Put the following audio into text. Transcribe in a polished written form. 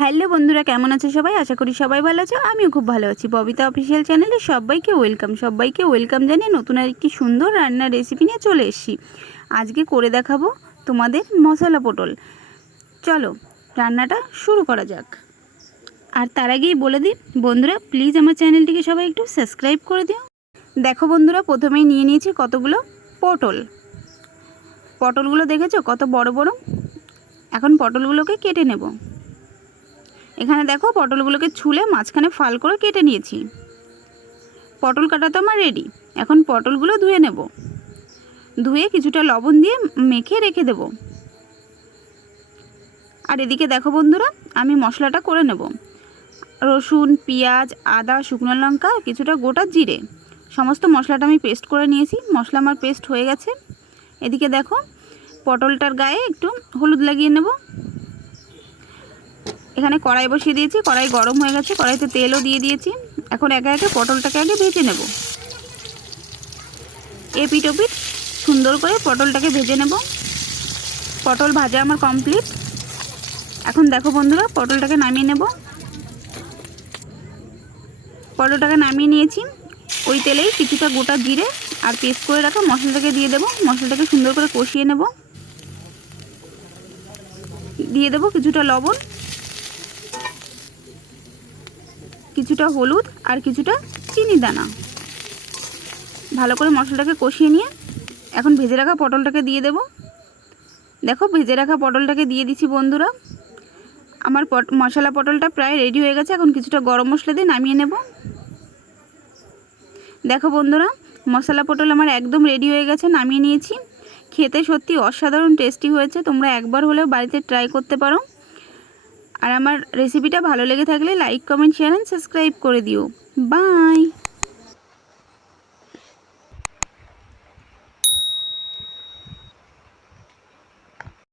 Hello বন্ধুরা, কেমন আছে সবাই? আশা করি সবাই ভালো আছো। আমিও খুব ভালো আছি। ববিতা অফিসিয়াল চ্যানেলে সবাইকে ওয়েলকাম জানিয়ে নতুন আর একটি সুন্দর রান্নার রেসিপি নিয়ে চলে এসেছি। আজকে করে দেখাবো তোমাদের মশলা পটল। চলো রান্নাটা শুরু করা যাক। আর তার আগেই বলে দিই বন্ধুরা, প্লিজ আমার চ্যানেলটিকে সবাই একটু সাবস্ক্রাইব করে দিও। দেখো বন্ধুরা, প্রথমেই নিয়ে নিয়েছি কতগুলো পটলগুলো দেখেছো কত বড় বড়। এখন পটলগুলোকে কেটে নেব। এখানে দেখো পটলগুলোকে ছুলে মাঝখানে ফাল করে কেটে নিয়েছি। পটল কাটা তো আমার রেডি। এখন পটলগুলো ধুয়ে নেব। ধুয়ে কিছুটা লবণ দিয়ে মেখে রেখে দেব। আর এদিকে দেখো বন্ধুরা, আমি মশলাটা করে নেব। রসুন, পেঁয়াজ, আদা, শুকনো লঙ্কা, কিছুটা গোটা জিরে, সমস্ত মশলাটা আমি পেস্ট করে নিয়েছি। মশলা আমার পেস্ট হয়ে গেছে। এদিকে দেখো পটলটার গায়ে একটু হলুদ লাগিয়ে নেব। এখানে কড়াই বসিয়ে দিয়েছি। কড়াই গরম হয়ে গেছে। কড়াইতে তেলও দিয়ে দিয়েছি। এখন একে একে পটলটাকে আগে ভেজে নেব। এপিট ওপিট সুন্দর করে পটলটাকে ভেজে নেব। পটল ভাজা আমার কমপ্লিট। এখন দেখো বন্ধুরা, পটলটাকে নামিয়ে নেব। পটলটাকে নামিয়ে নিয়েছি। ওই তেলেই কিছুটা গোটা জিরে আর পেস্ট করে রাখা মশলাটাকে দিয়ে দেব। মশলাটাকে সুন্দর করে কষিয়ে নেব। দিয়ে দেব কিছুটা লবণ, কিছুটা হলুদ আর কিছুটা চিনি দানা। ভালো করে মশলাটাকে কষিয়ে নিয়ে এখন ভেজে রাখা পটলটাকে দিয়ে দেব। দেখো ভেজে রাখা পটলটাকে দিয়ে দিচ্ছি বন্ধুরা। আমার মশলা পটলটা প্রায় রেডি হয়ে গেছে। এখন কিছুটা গরম মশলা দিয়ে নামিয়ে নেব। দেখো বন্ধুরা, মশলা পটল আমার একদম রেডি হয়ে গেছে, নামিয়ে নিয়েছি। খেতে সত্যি অসাধারণ টেস্টি হয়েছে। তোমরা একবার হলেও বাড়িতে ট্রাই করতে পারো। আর আমার রেসিপিটা ভালো লেগে থাকলে like, comment, share and subscribe করে দিও। বাই।